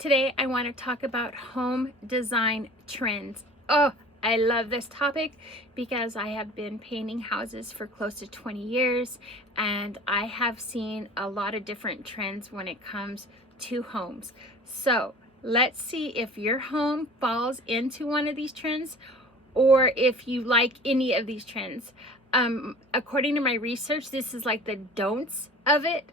Today I want to talk about home design trends. Oh, I love this topic because I have been painting houses for close to 20 years and I have seen a lot of different trends when it comes to homes. So let's see if your home falls into one of these trends or if you like any of these trends. According to my research, this is like the don'ts of it.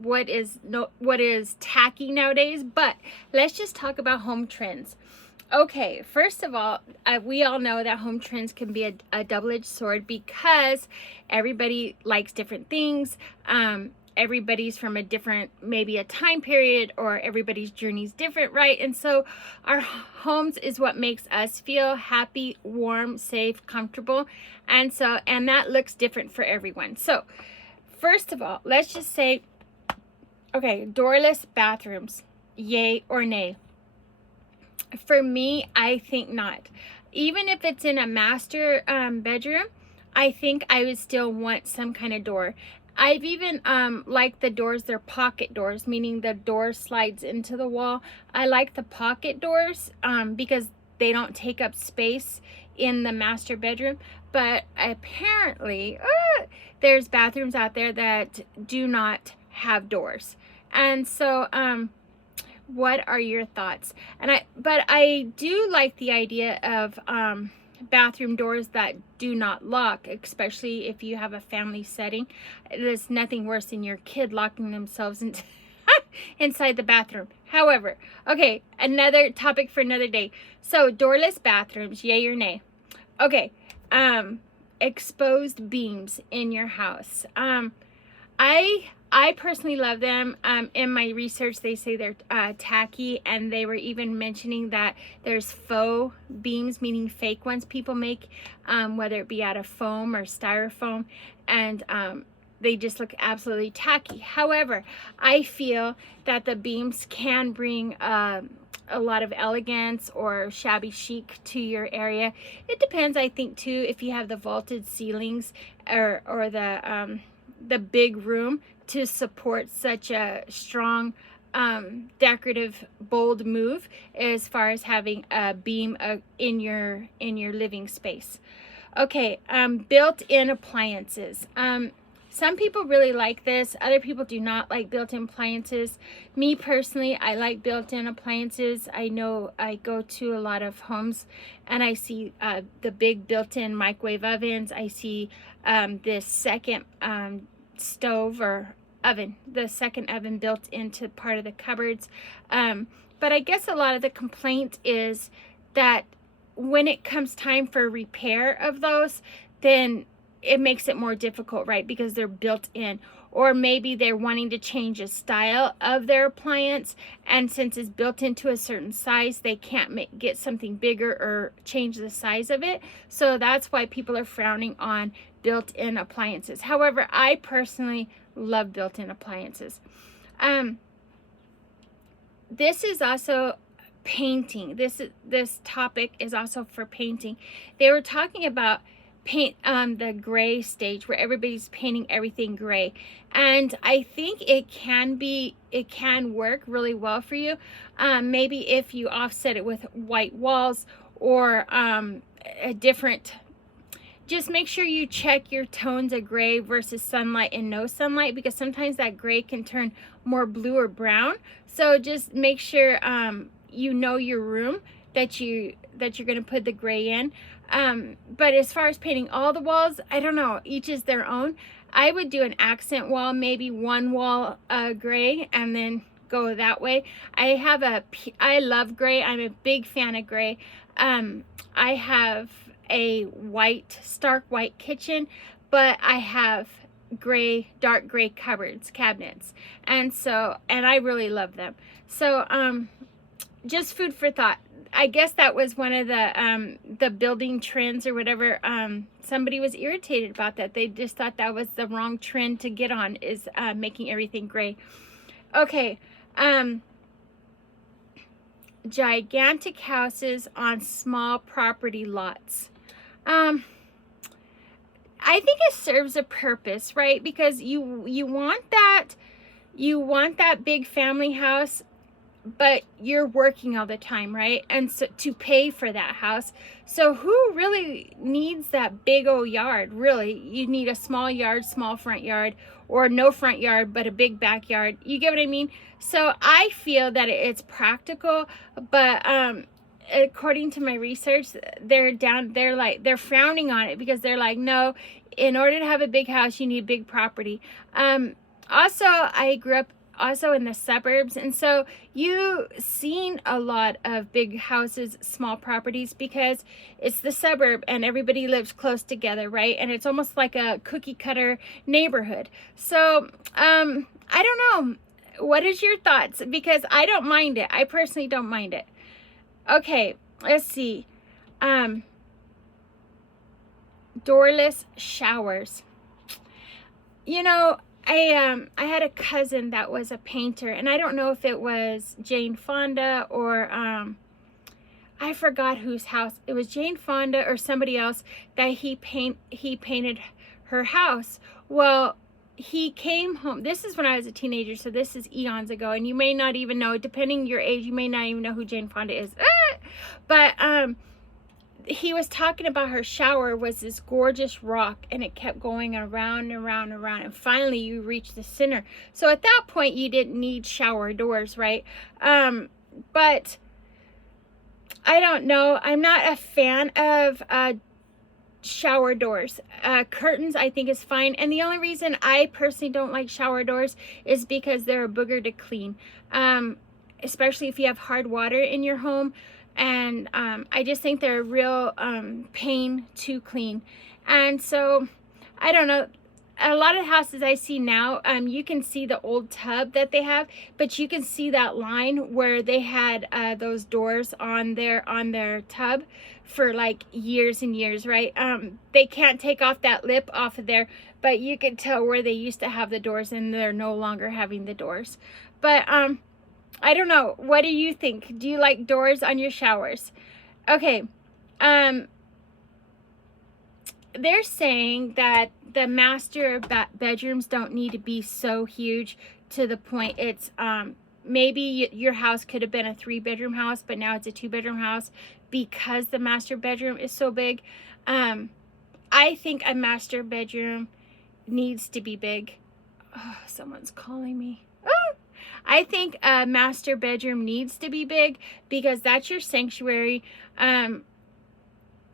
What is tacky nowadays, but let's just talk about home trends. Okay, first of all, we all know that home trends can be a double-edged sword because everybody likes different things. Everybody's from a different, maybe a time period, or everybody's journey is different, right? And so our homes is what makes us feel happy, warm, safe, comfortable. And that looks different for everyone. So first of all, let's just say, okay, doorless bathrooms, yay or nay? For me, I think not. Even if it's in a master bedroom, I think I would still want some kind of door. I've even liked the doors, they're pocket doors, meaning the door slides into the wall. I like the pocket doors because they don't take up space in the master bedroom. But apparently, there's bathrooms out there that do not have doors. And so, what are your thoughts? But I do like the idea of bathroom doors that do not lock, especially if you have a family setting. There's nothing worse than your kid locking themselves into inside the bathroom. However, okay, another topic for another day. So doorless bathrooms, yay or nay? Okay, exposed beams in your house. I personally love them. In my research, they say they're tacky, and they were even mentioning that there's faux beams, meaning fake ones people make, whether it be out of foam or styrofoam, and they just look absolutely tacky. However, I feel that the beams can bring a lot of elegance or shabby chic to your area. It depends, I think, too, if you have the vaulted ceilings or the big room to support such a strong decorative bold move as far as having a beam in your living space. Okay, built-in appliances. Some people really like this. Other people do not like built-in appliances. Me personally, I like built-in appliances. I know I go to a lot of homes and I see the big built-in microwave ovens. I see this second stove or oven, the second oven built into part of the cupboards. But I guess a lot of the complaint is that when it comes time for repair of those, then it makes it more difficult, right? Because they're built in. Or maybe they're wanting to change the style of their appliance, and since it's built into a certain size, they can't get something bigger or change the size of it. So that's why people are frowning on built-in appliances. However, I personally love built-in appliances. This is also painting. This topic is also for painting. They were talking about paint the gray stage where everybody's painting everything gray, and I think it can work really well for you. Maybe if you offset it with white walls or a different, just make sure you check your tones of gray versus sunlight and no sunlight, because sometimes that gray can turn more blue or brown. So just make sure you know your room that you're going to put the gray in. But as far as painting all the walls, I don't know, each is their own. I would do an accent wall, maybe one wall gray, and then go that way. I love gray. I'm a big fan of gray. I have a stark white kitchen, but I have dark gray cabinets, and I really love them. So just food for thought. I guess that was one of the building trends or whatever. Somebody was irritated about that. They just thought that was the wrong trend to get on, is making everything gray. Okay, gigantic houses on small property lots. I think it serves a purpose, right? Because you want that big family house but you're working all the time, right? And so to pay for that house. So who really needs that big old yard? Really, you need a small yard, small front yard, or no front yard but a big backyard. You get what I mean? So I feel that it's practical, but according to my research, they're frowning on it, because they're like, no, in order to have a big house you need big property. Also, I grew up also in the suburbs, and so you seen a lot of big houses, small properties, because it's the suburb and everybody lives close together, right? And it's almost like a cookie cutter neighborhood. So I don't know, what is your thoughts? Because I don't mind it. I personally don't mind it. Okay, let's see. Doorless showers. You know, I had a cousin that was a painter, and I don't know if it was Jane Fonda or I forgot whose house. It was Jane Fonda or somebody else that he painted her house. Well, he came home. This is when I was a teenager, so this is eons ago, and you may not even know, depending your age, you may not even know who Jane Fonda is. But he was talking about her shower was this gorgeous rock, and it kept going around and around and around, and finally you reached the center. So at that point you didn't need shower doors, right? But I don't know, I'm not a fan of shower doors. Curtains I think is fine, and the only reason I personally don't like shower doors is because they're a booger to clean, especially if you have hard water in your home. And I just think they're a real pain to clean. And so I don't know, a lot of houses I see now, you can see the old tub that they have, but you can see that line where they had those doors on their tub for like years and years, right? They can't take off that lip off of there, but you can tell where they used to have the doors, and they're no longer having the doors. But I don't know. What do you think? Do you like doors on your showers? Okay. They're saying that the master bedrooms don't need to be so huge to the point it's maybe your house could have been a 3-bedroom house, but now it's a 2-bedroom house because the master bedroom is so big. I think a master bedroom needs to be big. Oh, someone's calling me. I think a master bedroom needs to be big, because that's your sanctuary.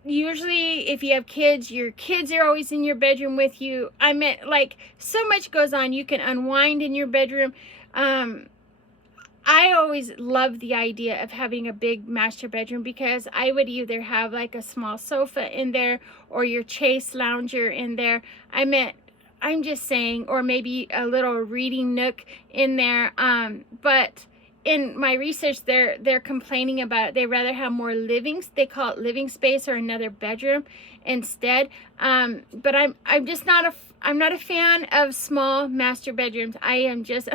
Usually if you have kids, your kids are always in your bedroom with you. I mean, like, so much goes on. You can unwind in your bedroom. I always loved the idea of having a big master bedroom, because I would either have like a small sofa in there or your chaise lounger in there. I'm just saying, or maybe a little reading nook in there. But in my research, they're complaining about it. They rather have more they call it living space, or another bedroom instead. But I'm just not I'm not a fan of small master bedrooms. I am just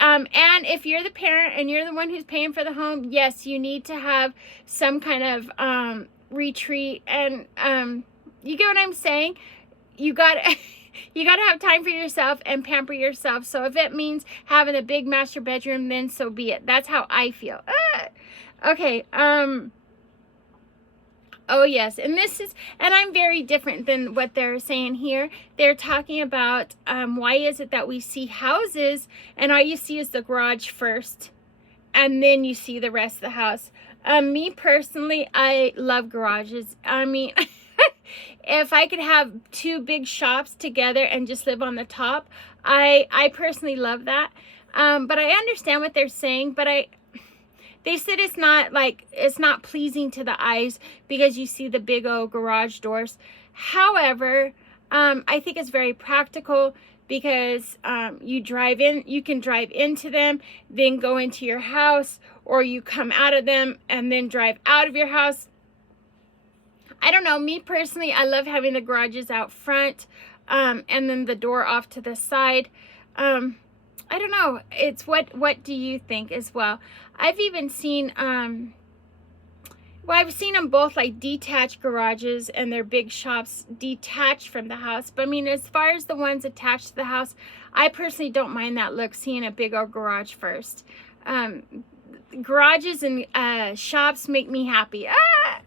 and if you're the parent and you're the one who's paying for the home, yes, you need to have some kind of retreat, and you get what I'm saying? You gotta have time for yourself and pamper yourself. So if it means having a big master bedroom, then so be it. That's how I feel. Okay. Oh yes, and I'm very different than what they're saying here. They're talking about why is it that we see houses and all you see is the garage first, and then you see the rest of the house. Me personally, I love garages. I mean, if I could have 2 big shops together and just live on the top, I personally love that. But I understand what they're saying, but they said it's not pleasing to the eyes because you see the big old garage doors. However, I think it's very practical, because you can drive into them, then go into your house, or you come out of them and then drive out of your house. I don't know, me personally, I love having the garages out front, and then the door off to the side. I don't know, it's what do you think as well? I've even seen I've seen them both, like detached garages and their big shops detached from the house. But I mean, as far as the ones attached to the house, I personally don't mind that look, seeing a big old garage first. Garages and shops make me happy. Ah!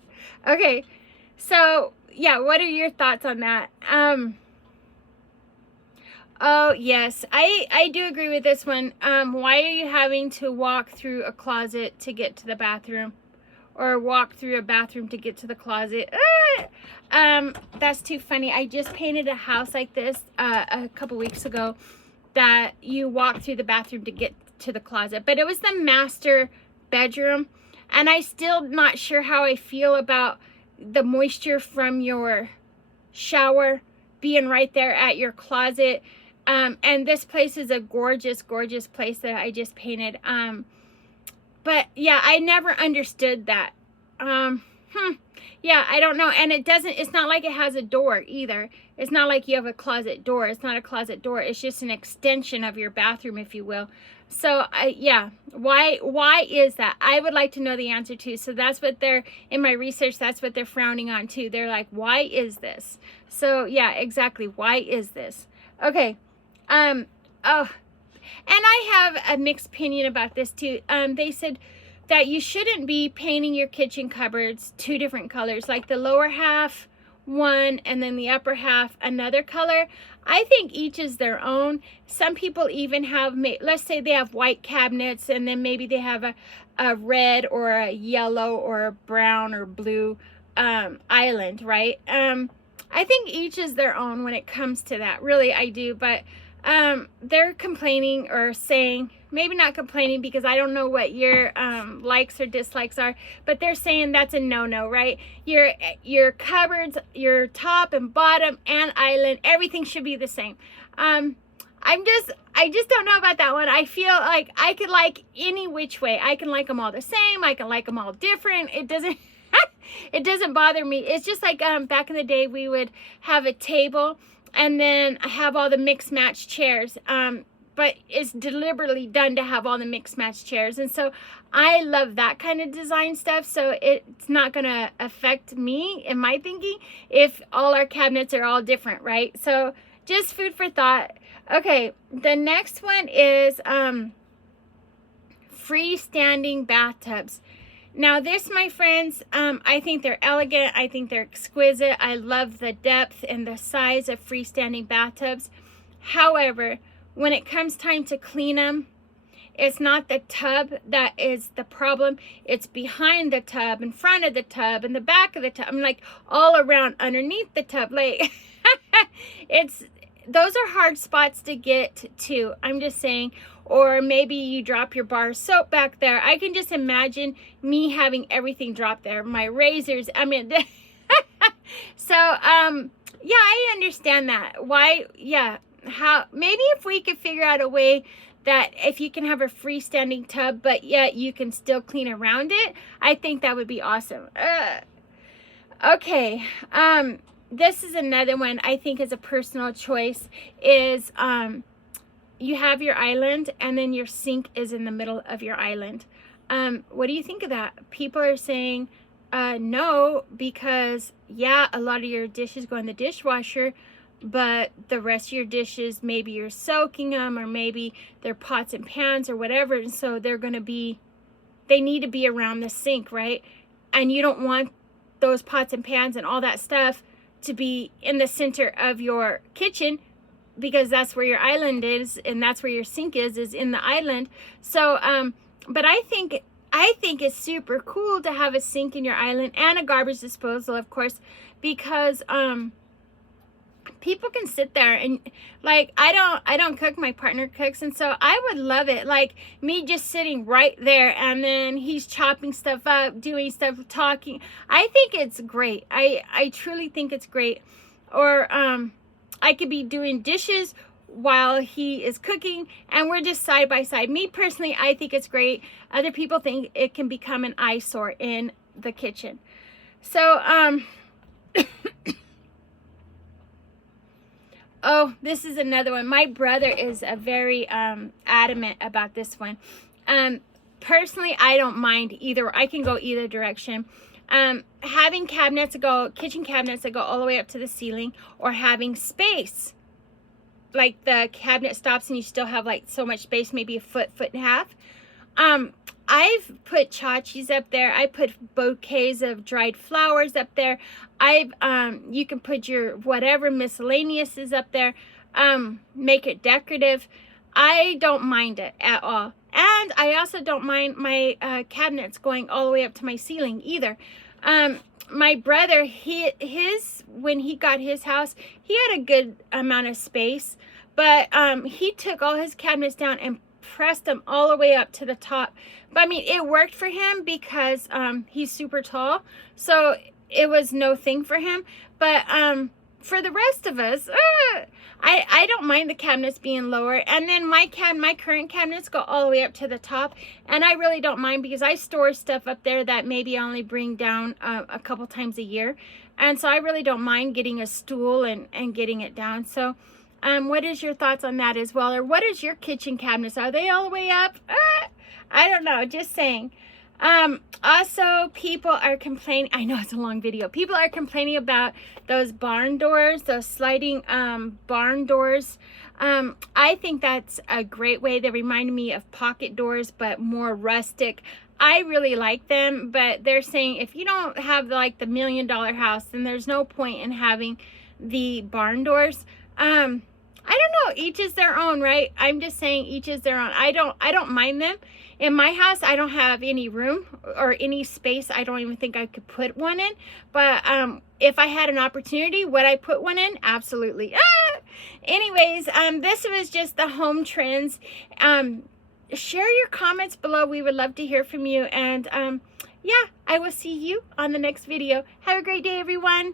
Okay, so yeah, what are your thoughts on that? Oh yes, I do agree with this one. Why are you having to walk through a closet to get to the bathroom, or walk through a bathroom to get to the closet? That's too funny. I just painted a house like this a couple weeks ago, that you walk through the bathroom to get to the closet, but it was the master bedroom, and I still not sure how I feel about the moisture from your shower being right there at your closet. And this place is a gorgeous place that I just painted. But yeah, I never understood that. Yeah, I don't know. And it's not like it has a door either. It's not like you have a closet door. It's not a closet door. It's just an extension of your bathroom, if you will. So yeah, why is that? I would like to know the answer to. So that's what in my research, that's what they're frowning on too. They're like, why is this? So yeah, exactly. Why is this? Okay. Oh, and I have a mixed opinion about this too. They said that you shouldn't be painting your kitchen cupboards two different colors, like the lower half one and then the upper half another color. I think each is their own. Some people even have, let's say they have white cabinets, and then maybe they have a red or a yellow or a brown or blue island, right? I think each is their own when it comes to that. Really, I do. But they're complaining, or saying, maybe not complaining, because I don't know what your likes or dislikes are, but they're saying that's a no-no, right? Your cupboards, your top and bottom and island, everything should be the same. I just don't know about that one. I feel like I could like any which way. I can like them all the same. I can like them all different. It doesn't it doesn't bother me. It's just like back in the day, we would have a table and then have all the mixed match chairs. But it's deliberately done to have all the mixed match chairs. And so I love that kind of design stuff. So it's not going to affect me in my thinking if all our cabinets are all different, right? So just food for thought. Okay, the next one is freestanding bathtubs. Now this, my friends, I think they're elegant. I think they're exquisite. I love the depth and the size of freestanding bathtubs. However, when it comes time to clean them, it's not the tub that is the problem. It's behind the tub, in front of the tub, in the back of the tub. I'm like all around underneath the tub. Like those are hard spots to get to. I'm just saying. Or maybe you drop your bar of soap back there. I can just imagine me having everything dropped there. My razors, I mean, so, yeah, I understand that. Why, yeah, how, maybe if we could figure out a way that if you can have a freestanding tub, but yet you can still clean around it, I think that would be awesome. Okay, this is another one I think is a personal choice, is, you have your island and then your sink is in the middle of your island. What do you think of that? People are saying no, because yeah, a lot of your dishes go in the dishwasher, but the rest of your dishes, maybe you're soaking them, or maybe they're pots and pans or whatever, and so they need to be around the sink, right? And you don't want those pots and pans and all that stuff to be in the center of your kitchen, because that's where your island is, and that's where your sink is in the island. So but I think it's super cool to have a sink in your island and a garbage disposal, of course, because people can sit there and, like, I don't cook, my partner cooks, and so I would love it, like me just sitting right there, and then he's chopping stuff up, doing stuff, talking. I think it's great. I truly think it's great. Or I could be doing dishes while he is cooking, and we're just side by side. Me personally, I think it's great. Other people think it can become an eyesore in the kitchen. So, oh, this is another one. My brother is a very adamant about this one. Personally, I don't mind either. I can go either direction. Having kitchen cabinets that go all the way up to the ceiling, or having space, like the cabinet stops and you still have like so much space, maybe a foot and a half. I've put tchotchkes up there. I put bouquets of dried flowers up there. You can put your whatever miscellaneous is up there. Make it decorative. I don't mind it at all. And I also don't mind my cabinets going all the way up to my ceiling either. My brother, when he got his house, he had a good amount of space, but he took all his cabinets down and pressed them all the way up to the top. But I mean, it worked for him because he's super tall, so it was no thing for him. But for the rest of us, I don't mind the cabinets being lower. And then my current cabinets go all the way up to the top, and I really don't mind because I store stuff up there that maybe I only bring down a couple times a year, and so I really don't mind getting a stool and getting it down. So what is your thoughts on that as well? Or what is your kitchen cabinets? Are they all the way up? I don't know, just saying. Also, people are complaining, I know it's a long video, people are complaining about those barn doors, those sliding barn doors. I think that's a great way. They remind me of pocket doors, but more rustic. I really like them, but they're saying if you don't have like the $1 million house, then there's no point in having the barn doors. I don't know, each is their own, right? I'm just saying each is their own. I don't mind them. In my house, I don't have any room or any space. I don't even think I could put one in. But if I had an opportunity, would I put one in? Absolutely. Anyways, this was just the home trends. Share your comments below. We would love to hear from you. And yeah, I will see you on the next video. Have a great day, everyone.